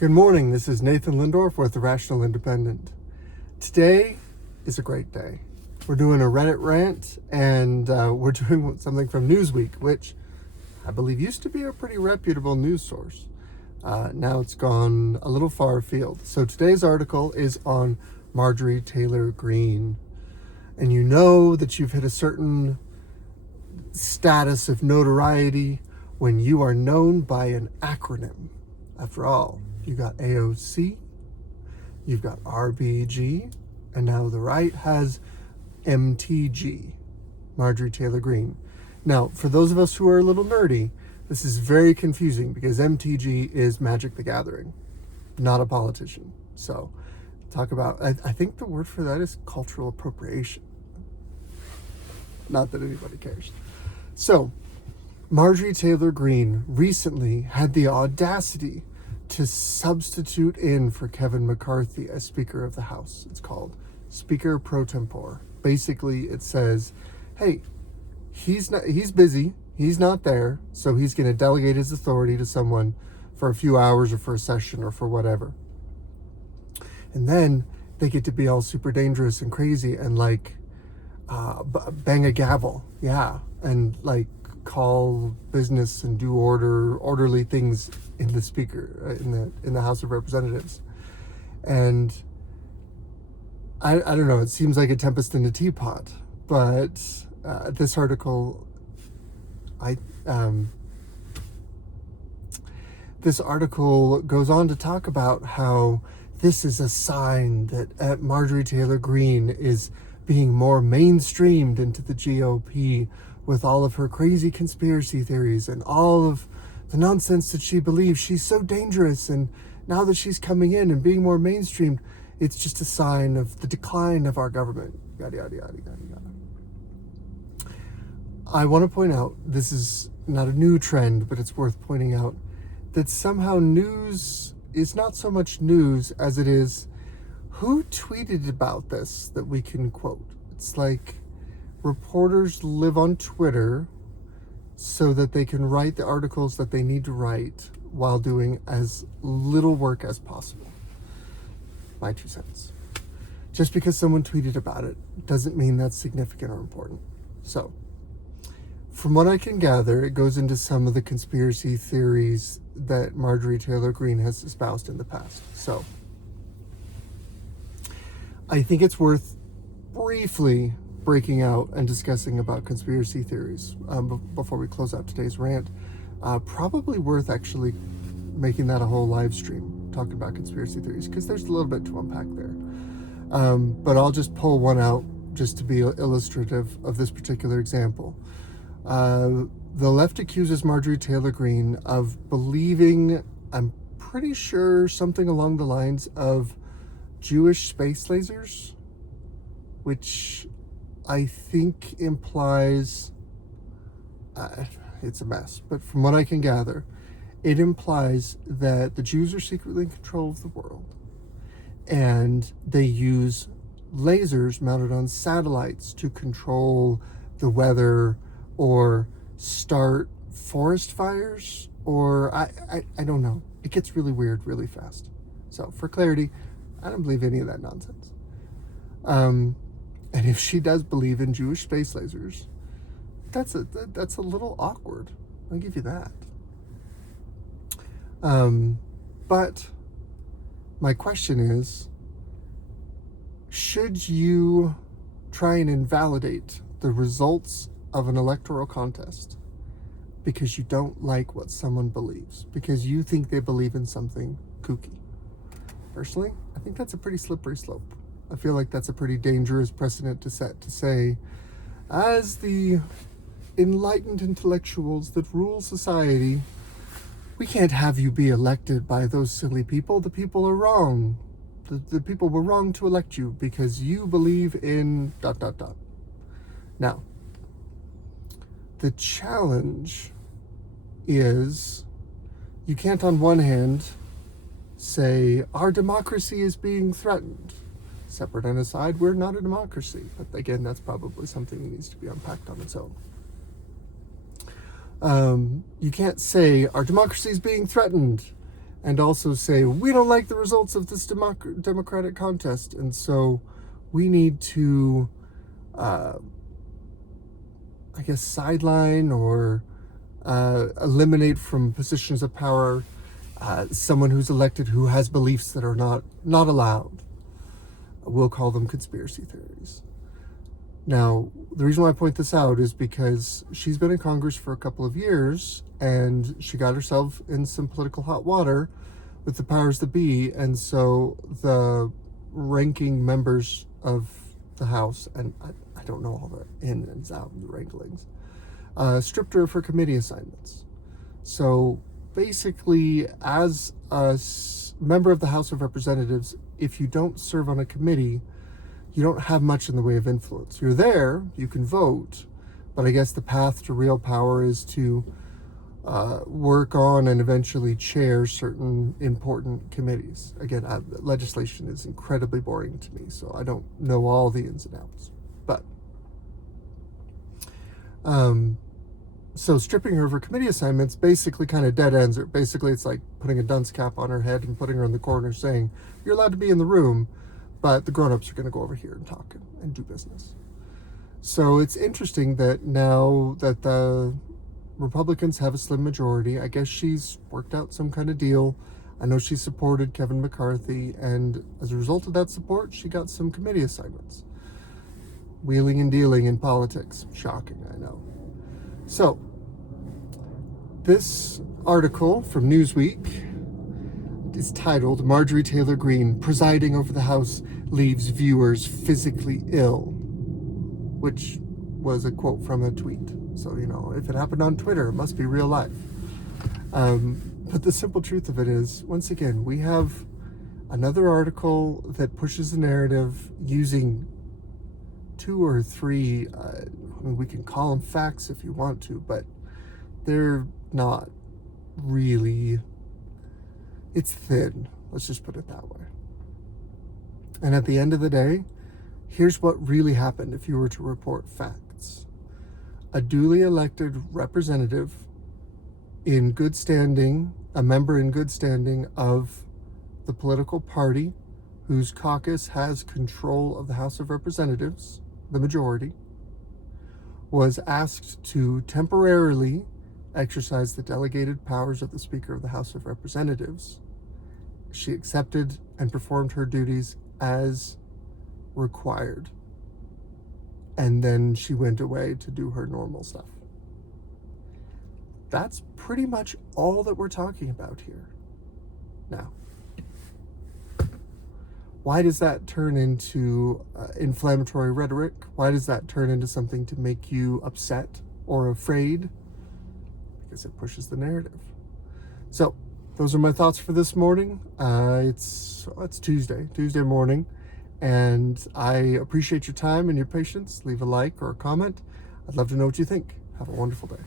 Good morning, this is Nathan Lindorf with The Rational Independent. Today is a great day. We're doing a Reddit rant, and we're doing something from Newsweek, which I believe used to be a pretty reputable news source. Now it's gone a little far afield. So today's article is on Marjorie Taylor Greene. And you know that you've hit a certain status of notoriety when you are known by an acronym. After all, you got AOC, you've got RBG, and now the right has MTG, Marjorie Taylor Greene. Now, for those of us who are a little nerdy, this is very confusing because MTG is Magic the Gathering, not a politician. So, talk about, I think the word for that is cultural appropriation. Not that anybody cares. So, Marjorie Taylor Greene recently had the audacity to substitute in for Kevin McCarthy as Speaker of the House. It's called Speaker Pro Tempore. Basically, it says, hey, he's busy, he's not there, so he's going to delegate his authority to someone for a few hours or for a session or for whatever. And then they get to be all super dangerous and crazy and like bang a gavel, and like call business and do orderly things in the speaker in the House of Representatives. And I don't know, it seems like a tempest in a teapot, but this article goes on to talk about how this is a sign that Marjorie Taylor Greene is being more mainstreamed into the GOP with all of her crazy conspiracy theories and all of the nonsense that she believes. She's so dangerous, and now that she's coming in and being more mainstreamed, it's just a sign of the decline of our government. Yada, yada, yada, yada, yada. I want to point out, this is not a new trend, but it's worth pointing out, that somehow news is not so much news as it is who tweeted about this that we can quote. It's like reporters live on Twitter so that they can write the articles that they need to write while doing as little work as possible. My 2 cents. Just because someone tweeted about it doesn't mean that's significant or important. So, from what I can gather, it goes into some of the conspiracy theories that Marjorie Taylor Greene has espoused in the past. So, I think it's worth briefly breaking out and discussing about conspiracy theories before we close out today's rant. Probably worth actually making that a whole live stream, talking about conspiracy theories, because there's a little bit to unpack there. But I'll just pull one out just to be illustrative of this particular example. The left accuses Marjorie Taylor Greene of believing, I'm pretty sure, something along the lines of Jewish space lasers, which I think implies, it's a mess, but from what I can gather, it implies that the Jews are secretly in control of the world, and they use lasers mounted on satellites to control the weather or start forest fires, or I don't know. It gets really weird really fast. So for clarity, I don't believe any of that nonsense. And if she does believe in Jewish space lasers, that's a little awkward. I'll give you that. But my question is, should you try and invalidate the results of an electoral contest because you don't like what someone believes, because you think they believe in something kooky? Personally, I think that's a pretty slippery slope. I feel like that's a pretty dangerous precedent to set, to say, as the enlightened intellectuals that rule society, we can't have you be elected by those silly people. The people are wrong. The people were wrong to elect you because you believe in ... Now, the challenge is you can't on one hand say our democracy is being threatened. Separate and aside, we're not a democracy. But again, that's probably something that needs to be unpacked on its own. You can't say our democracy is being threatened and also say, we don't like the results of this democratic contest, and so we need to, sideline or eliminate from positions of power someone who's elected who has beliefs that are not allowed. We'll call them conspiracy theories. Now, the reason why I point this out is because she's been in Congress for a couple of years, and she got herself in some political hot water with the powers that be, and so the ranking members of the House, and I don't know all the in and out and the wranglings, stripped her of her committee assignments. So basically, as a member of the House of Representatives, if you don't serve on a committee, you don't have much in the way of influence. You're there, you can vote, but I guess the path to real power is to work on and eventually chair certain important committees. Again, legislation is incredibly boring to me, so I don't know all the ins and outs. But so stripping her of her committee assignments basically kind of dead ends her. Basically, it's like putting a dunce cap on her head and putting her in the corner saying, you're allowed to be in the room, but the grown-ups are going to go over here and talk and do business. So it's interesting that now that the Republicans have a slim majority, I guess she's worked out some kind of deal. I know she supported Kevin McCarthy, and as a result of that support, she got some committee assignments. Wheeling and dealing in politics. Shocking, I know. So, this article from Newsweek is titled, Marjorie Taylor Greene, Presiding Over the House Leaves Viewers Physically Ill, which was a quote from a tweet. So, if it happened on Twitter, it must be real life. But the simple truth of it is, once again, we have another article that pushes the narrative using 2 or 3, we can call them facts if you want to, but they're not really, it's thin. Let's just put it that way. And at the end of the day, here's what really happened if you were to report facts. A duly elected representative in good standing, a member in good standing of the political party whose caucus has control of the House of Representatives, the majority, was asked to temporarily exercise the delegated powers of the Speaker of the House of Representatives. She accepted and performed her duties as required. And then she went away to do her normal stuff. That's pretty much all that we're talking about here. Now, why does that turn into inflammatory rhetoric? Why does that turn into something to make you upset or afraid? Because it pushes the narrative. So, those are my thoughts for this morning. It's Tuesday morning, and I appreciate your time and your patience. Leave a like or a comment. I'd love to know what you think. Have a wonderful day.